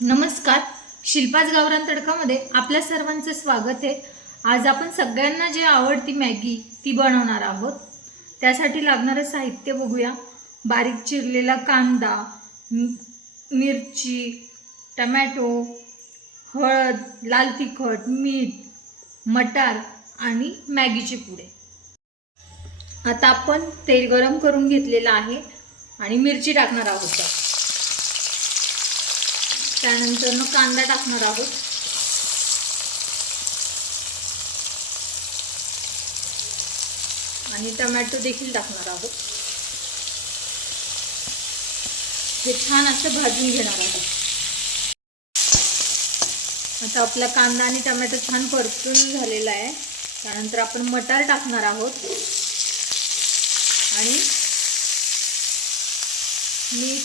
नमस्कार. शिल्पाच गावरान तडकामध्ये आपल्या सर्वांचं स्वागत आहे. आज आपण सगळ्यांना जी आवडती मॅगी ती बनवणार आहोत. त्यासाठी लागणारं साहित्य बघूया. बारीक चिरलेला कांदा, मिरची, टमॅटो, हळद, लाल तिखट, मीठ, मटार आणि मॅगीचे पुडे. आता आपण तेल गरम करून घेतलेलं आहे आणि मिरची टाकणार आहोत. त्यानंतर कांदा टाकणार आहोत आणि टोमॅटो देखील टाकणार आहोत. हे छान असं भाजून घेणार आहोत. आता आपला कांदा आणि टोमॅटो छान परतून झालेला आहे. त्यानंतर आपण मटार टाकणार आहोत आणि मीठ,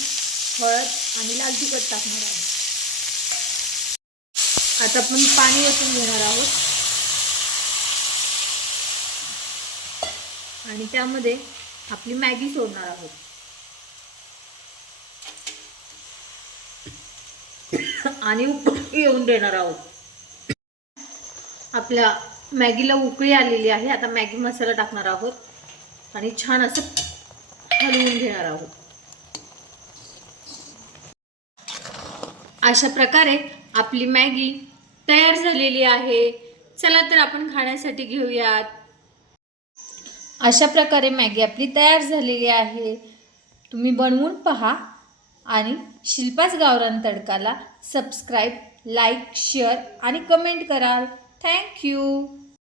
हळद आणि लाल तिखट टाकणार आहोत. आता आपण पाणी ओतून घेणार आहोत आणि त्यामध्ये आपली मॅगी सोडणार आहोत आणि उकळी येऊन देणार आहोत. आपल्या मॅगीला उकळी आलेली आहे. आता मॅगी मसाला टाकणार आहोत आणि छान असं हलवून घेणार आहोत. अशा प्रकारे आपली मॅगी तयार झालेली आहे. चला तर आपण खाण्यासाठी घेऊयात. अशा प्रकारे मॅगी आपली तयार झालेली आहे. तुम्ही बनवून पहा आणि शिल्पाच गावरान तडकाला सबस्क्राईब, लाईक, शेअर आणि कमेंट कराल. थँक्यू.